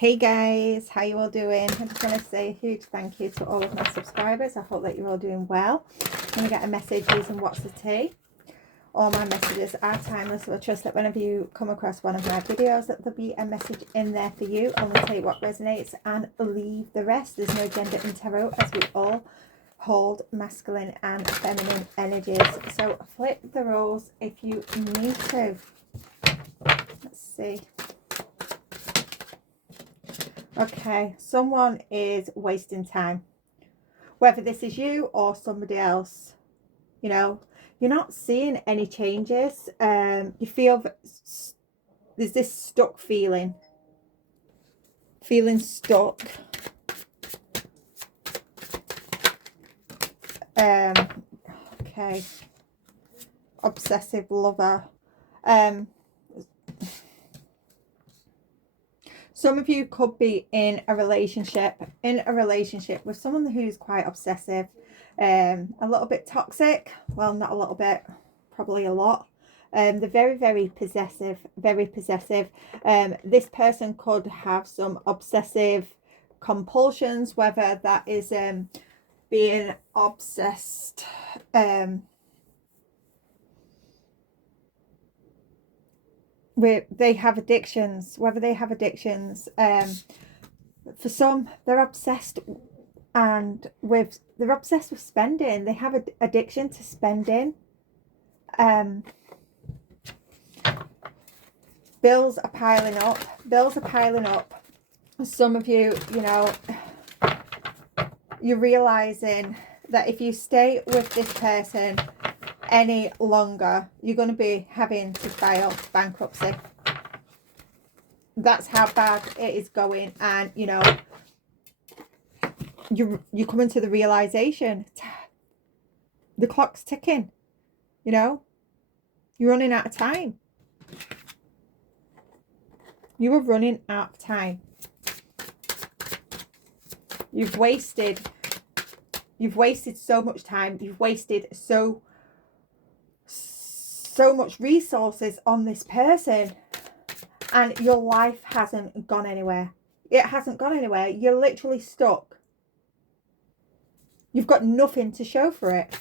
Hey guys, how you all doing? I just want to say a huge thank you to all of my subscribers. I hope that you're all doing well. I'm going to get a message using What's the Tea. All my messages are timeless, so I trust that whenever you come across one of my videos that there'll be a message in there for you. Only take what resonates and leave the rest. There's no gender in tarot, as we all hold masculine and feminine energies. So flip the roles if you need to. Let's see. Okay, someone is wasting time. Whether this is you or somebody else, you know, you're not seeing any changes. You feel there's this stuck feeling stuck. Okay, obsessive lover. Some of you could be in a relationship with someone who's quite obsessive, a little bit toxic. Well, not a little bit, probably a lot. They're very, very possessive, this person could have some obsessive compulsions, whether that is being obsessed they have addictions, whether they have addictions. For some, they're obsessed with spending. They have an addiction to spending. Bills are piling up. Some of you, you know, you're realizing that if you stay with this person any longer, you're going to be having to file bankruptcy. That's how bad it is going. And you know, you're coming to the realization the clock's ticking. You know, you're running out of time. You are running out of time. You've wasted so much time. You've wasted so much resources on this person, and your life hasn't gone anywhere. It hasn't gone anywhere. You're literally stuck. You've got nothing to show for it.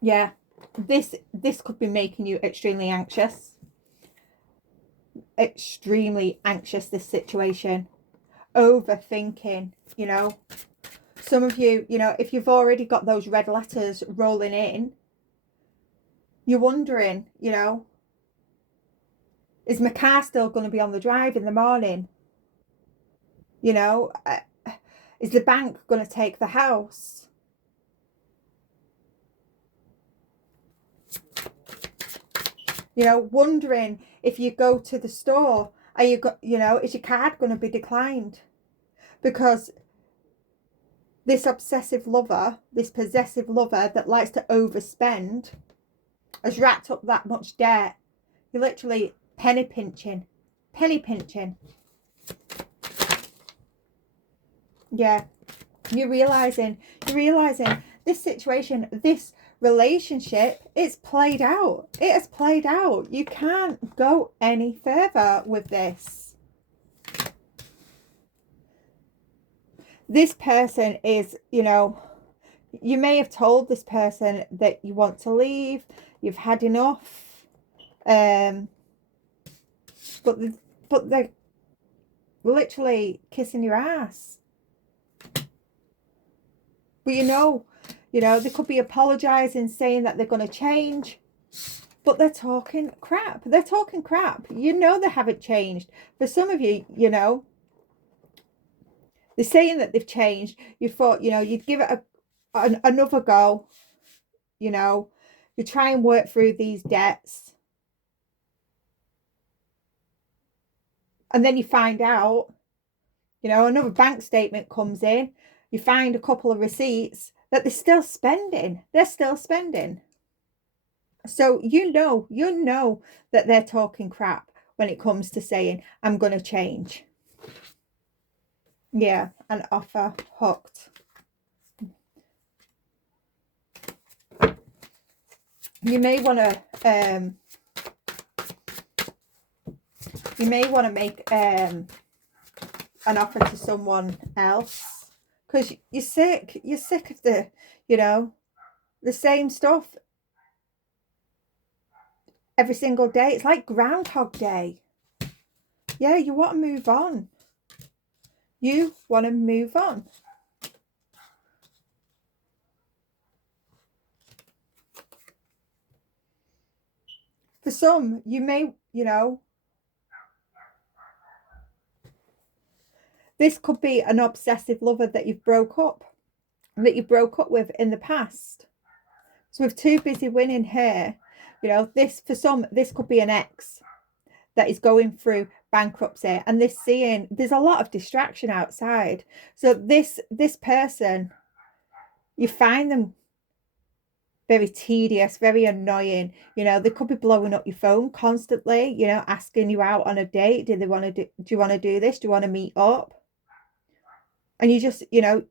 Yeah, this could be making you extremely anxious. This situation. Overthinking, you know. Some of you, you know, if you've already got those red letters rolling in, you're wondering, you know, is my car still going to be on the drive in the morning? You know, is the bank going to take the house? You know, wondering if you go to the store, is your card going to be declined? Because this obsessive lover, this possessive lover that likes to overspend, has racked up that much debt. You're literally penny pinching. Yeah, you're realizing this situation, this relationship, it's played out. It has played out. You can't go any further with this. This person is, you know, you may have told this person that you want to leave, you've had enough, but they're literally kissing your ass. But you know, they could be apologizing, saying that they're going to change, but they're talking crap. You know, they haven't changed. For some of you, you know, they're saying that they've changed. You thought, you know, you'd give it another go. You know, you try and work through these debts. And then you find out, you know, another bank statement comes in. You find a couple of receipts that they're still spending. So you know that they're talking crap when it comes to saying, I'm going to change. Yeah, an offer hooked. You may want to You may want to make an offer to someone else because you're sick. You're sick of the, you know, the same stuff every single day. It's like Groundhog Day. Yeah, you want to move on. You want to move on. For some, you may, you know, this could be an obsessive lover that you've broke up with in the past. So with 2 busy winning here, you know, this, for some, this could be an ex that is going through bankruptcy, and this seeing there's a lot of distraction outside. So this person, you find them very tedious, very annoying. You know, they could be blowing up your phone constantly, you know, asking you out on a date. Do you want to do this? Do you want to meet up? And you just, you know,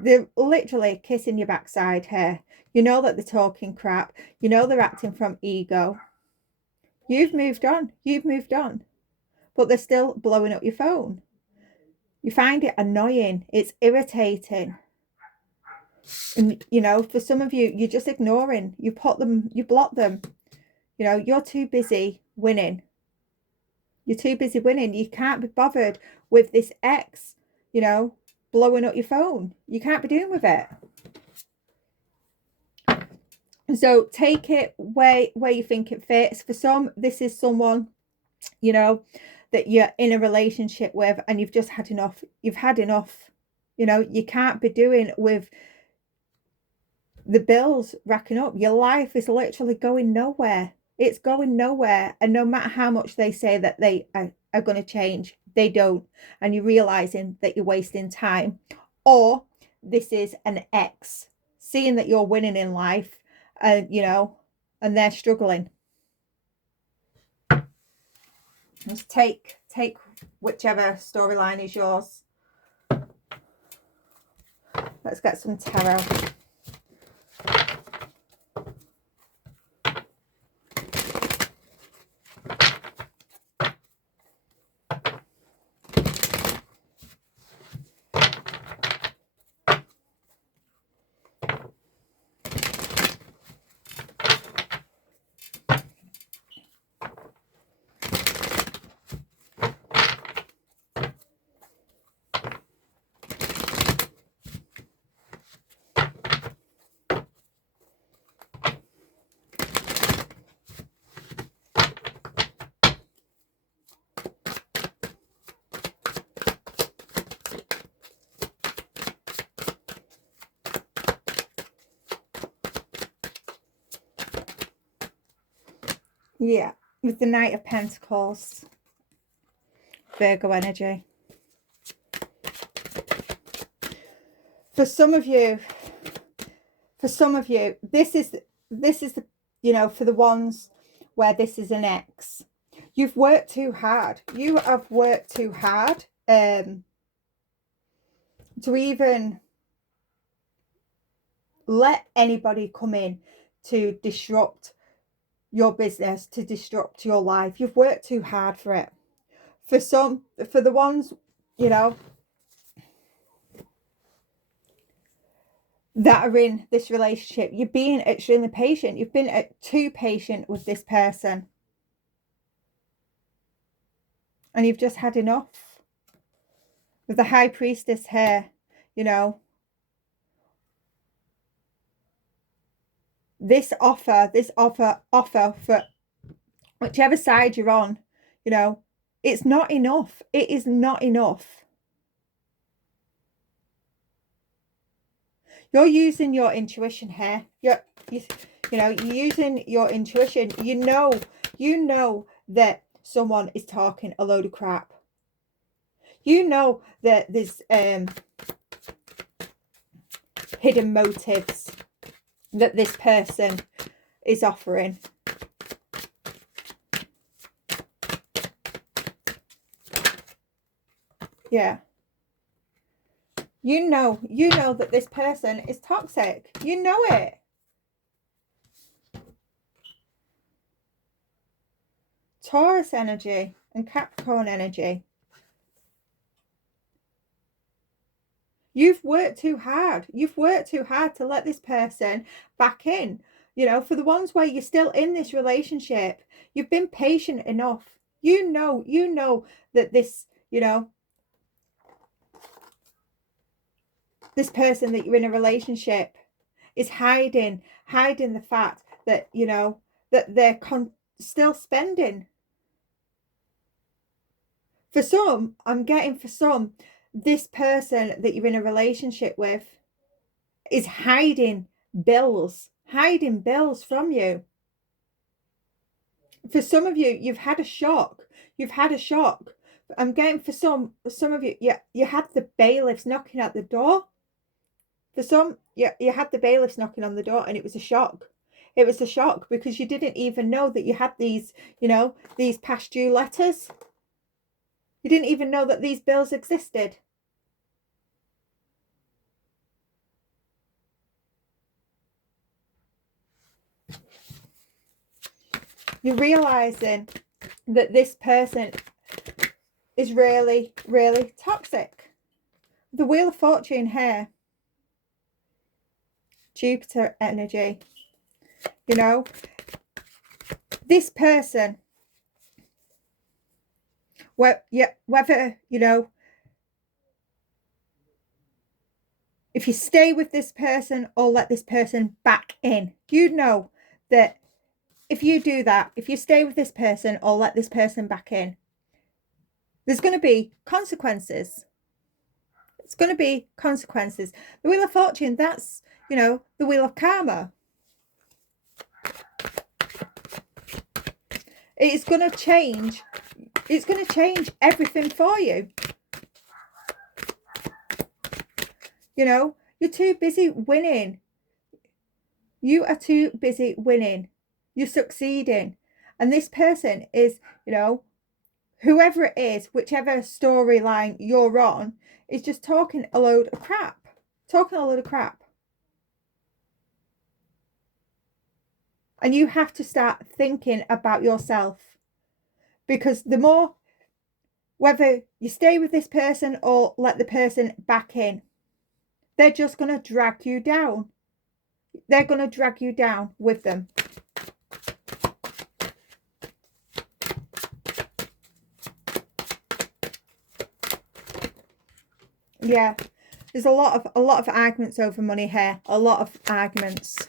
they're literally kissing your backside here. You know that they're talking crap. You know they're acting from ego. You've moved on. You've moved on. But they're still blowing up your phone. You find it annoying. It's irritating. And, you know, for some of you, you're just ignoring. You block them. You know, you're too busy winning. You're too busy winning. You can't be bothered with this ex, you know, blowing up your phone. You can't be doing with it. So take it where you think it fits. For some, this is someone, you know, that you're in a relationship with and you've just had enough. You've had enough. You know, you can't be doing with the bills racking up. Your life is literally going nowhere. It's going nowhere. And no matter how much they say that they are going to change, they don't. And you're realizing that you're wasting time. Or this is an ex seeing that you're winning in life, you know, and they're struggling. Just take whichever storyline is yours. Let's get some tarot. Yeah, with the Knight of Pentacles, Virgo energy. For some of you, this is the, you know, for the ones where this is an ex, you've worked too hard. You have worked too hard to even let anybody come in to disrupt your business, to disrupt your life. You've worked too hard for it. For the ones, you know, that are in this relationship, you're being extremely patient. You've been too patient with this person. And you've just had enough. With the High Priestess here, you know, this offer for whichever side you're on, you know, it's not enough. It is not enough. You're using your intuition here. You know, you're using your intuition. You know that someone is talking a load of crap. You know that there's hidden motives that this person is offering. Yeah. You know that this person is toxic. You know it. Taurus energy. and Capricorn energy. You've worked too hard. You've worked too hard to let this person back in. You know, for the ones where you're still in this relationship, you've been patient enough. You know that this, you know, this person that you're in a relationship is hiding the fact that, you know, that they're still spending. For some, I'm getting for some, this person that you're in a relationship with is hiding bills from you. For some of you, you've had a shock. I'm getting for some of you, you had the bailiffs knocking at the door. For some, you had the bailiffs knocking on the door, and it was a shock. It was a shock because you didn't even know that you had these, you know, these past due letters. You didn't even know that these bills existed. You're realizing that this person is really, really toxic. The Wheel of Fortune here. Jupiter energy. You know, this person, whether, you know, if you stay with this person or let this person back in, you know that if you do that, if you stay with this person or let this person back in, there's going to be consequences. It's going to be consequences. The Wheel of Fortune, that's, you know, the wheel of karma. It's going to change. It's going to change everything for you. You know, you're too busy winning. You are too busy winning. You're succeeding. And this person is, you know, whoever it is, whichever storyline you're on, is just talking a load of crap. And you have to start thinking about yourself. Because the more, whether you stay with this person or let the person back in, they're just going to drag you down. They're going to drag you down with them. Yeah, there's a lot of arguments over money here. A lot of arguments.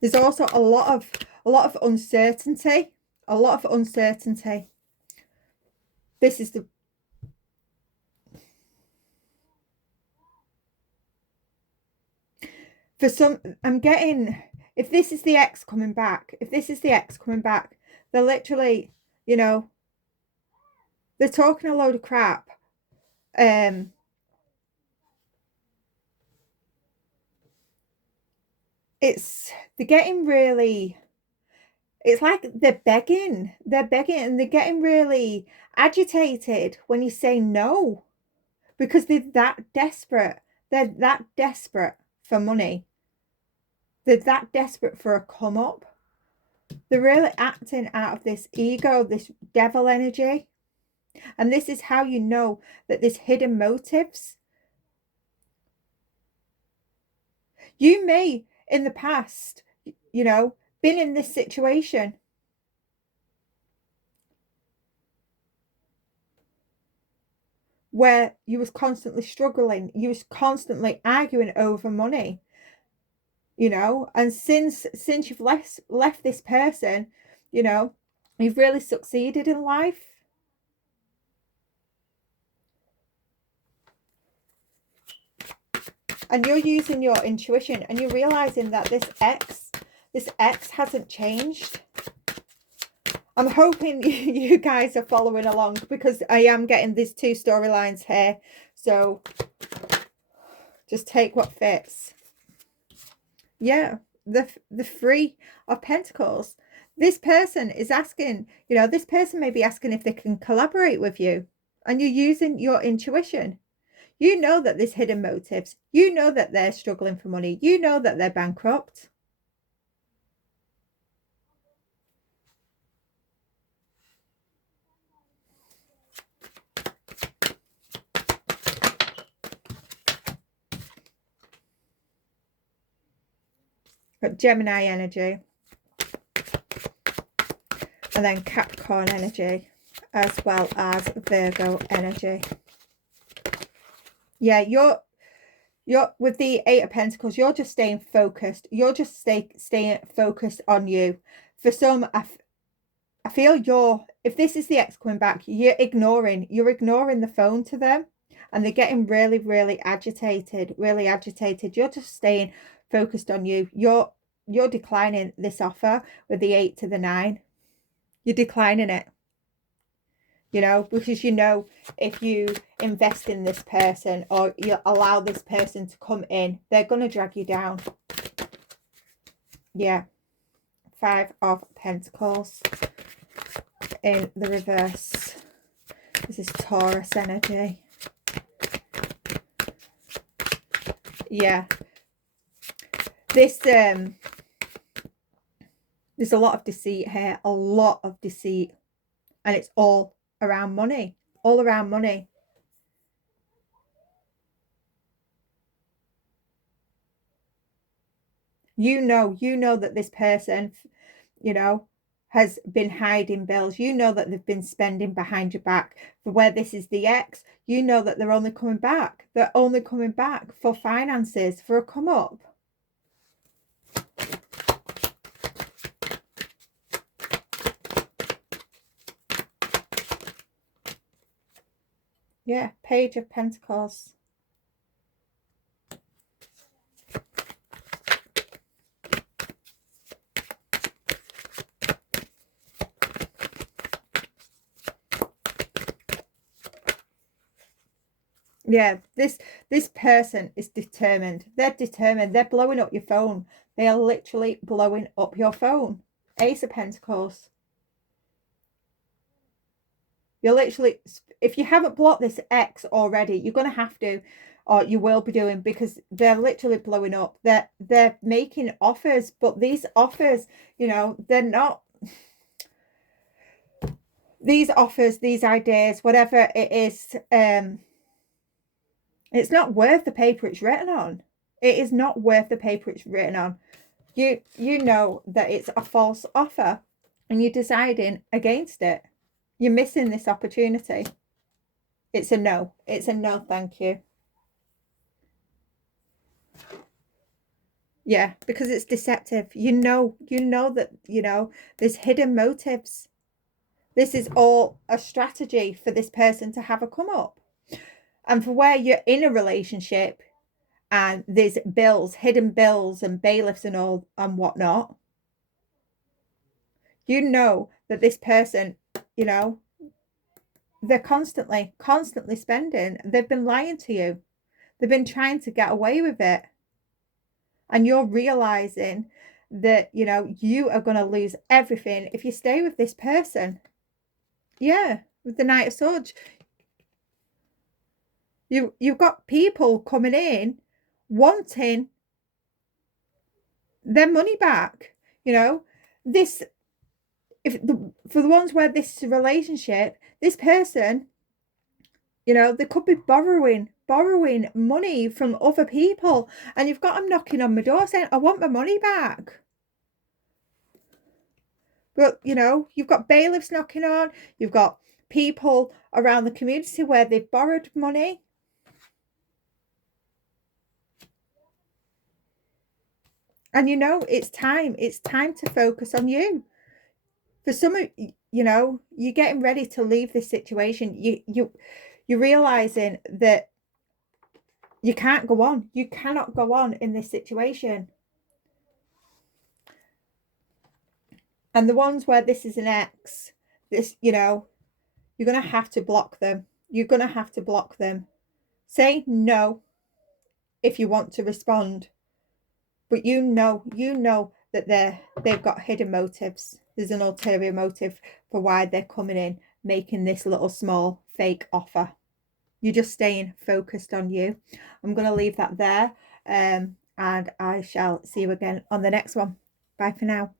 There's also a lot of uncertainty. A lot of uncertainty. This is the... For some, I'm getting... If this is the ex coming back, they're literally, you know, they're talking a load of crap. They're getting really... It's like they're begging and they're getting really agitated when you say no, because they're that desperate. They're that desperate for money. They're that desperate for a come up. They're really acting out of this ego, this devil energy. And this is how you know that there's hidden motives. You may, in the past, you know, been in this situation. Where you was constantly struggling, you was constantly arguing over money, you know, and since you've left this person, you know, you've really succeeded in life. And you're using your intuition and you're realizing that this ex hasn't changed. I'm hoping you guys are following along, because I am getting these two storylines here. So just take what fits. Yeah, the Three of Pentacles. This person is asking, you know, this person may be asking if they can collaborate with you. And you're using your intuition. You know that there's hidden motives. You know that they're struggling for money. You know that they're bankrupt. Got Gemini energy. And then Capricorn energy, as well as Virgo energy. Yeah, you're with the Eight of Pentacles, you're just staying focused. You're just staying focused on you. For some, I feel if this is the ex coming back, you're ignoring the phone to them, and they're getting really, really agitated, You're just staying focused on you. You're declining this offer with the 8 to the 9. You're declining it, you know, because you know if you invest in this person or you allow this person to come in, they're going to drag you down. Yeah. 5 of Pentacles in the reverse. This is Taurus energy. Yeah. This, there's a lot of deceit here. A lot of deceit. And it's all around money. All around money. You know that this person, you know, has been hiding bills. You know that they've been spending behind your back. For where this is the ex, you know that they're only coming back. They're only coming back for finances, for a come up. Yeah, Page of Pentacles. Yeah, this person is determined. They're determined. They're blowing up your phone. They are literally blowing up your phone. Ace of Pentacles. You're literally, if you haven't blocked this ex already, you're going to have to, or you will be doing, because they're literally blowing up. They're making offers, but these offers, you know, they're not, these offers, these ideas, whatever it is, it's not worth the paper it's written on. It is not worth the paper it's written on. You know that it's a false offer and you're deciding against it. You're missing this opportunity. It's a no. It's a no, thank you. Yeah, because it's deceptive. You know that, you know, there's hidden motives. This is all a strategy for this person to have a come up. And for where you're in a relationship and there's bills, hidden bills and bailiffs and all and whatnot, you know that this person, you know, they're constantly spending. They've been lying to you. They've been trying to get away with it. And you're realizing that, you know, you are going to lose everything if you stay with this person. Yeah, with the Knight of Swords. You've got people coming in wanting their money back. You know, this, for the ones where this is a relationship, this person, you know, they could be borrowing money from other people, and you've got them knocking on my door saying, I want my money back. But, you know, you've got bailiffs knocking on, you've got people around the community where they've borrowed money. And, you know, it's time to focus on you. For some of, you know, you're getting ready to leave this situation. You're realizing that you can't go on. You cannot go on in this situation. And the ones where this is an ex, this, you know, you're going to have to block them. You're going to have to block them. Say no if you want to respond. But you know that they've got hidden motives. There's an ulterior motive for why they're coming in, making this little small fake offer. You're just staying focused on you. I'm going to leave that there. And I shall see you again on the next one. Bye for now.